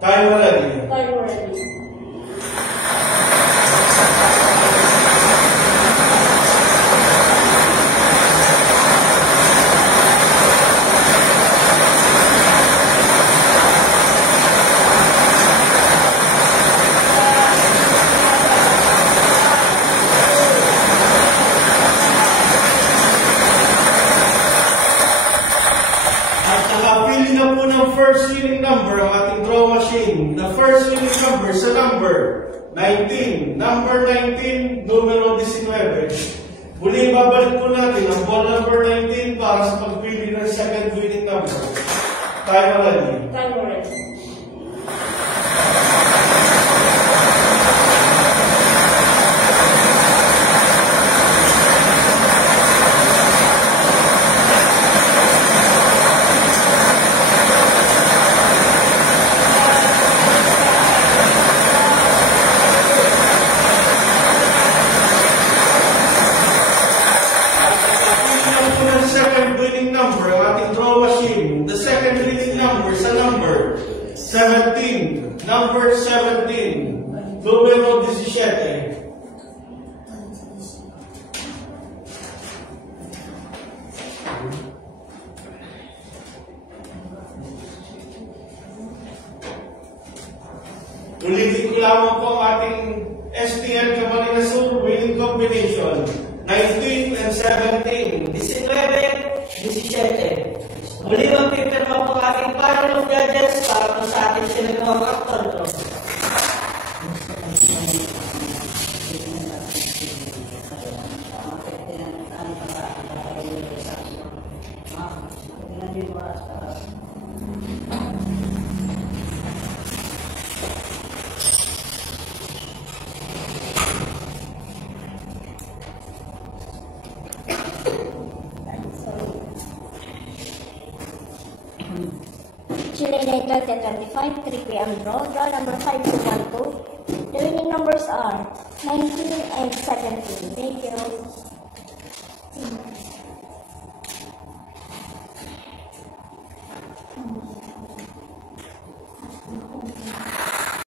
Time ready. Time ready. Nakapili na po ng first winning number ang ating draw machine. The first winning number sa number 19. Number 19, numero 19. Muli babalik po natin ang ball number 19 para sa pagpili ng second winning number. Time ready. Time ready. Second winning number ang ating draw machine. The second winning number sa number 17. Number 17. Numero 17. Ulitin ko lamang po ang ating STL Camarines Sur winning combination. 19 and 17. 19, 17. Muli magpipirma po aking parang judges para po sa ating sinagawang control. Chile 25, 3 p.m. draw. Draw number 5 to 1, 2. The winning numbers are 19 and 17. Thank you.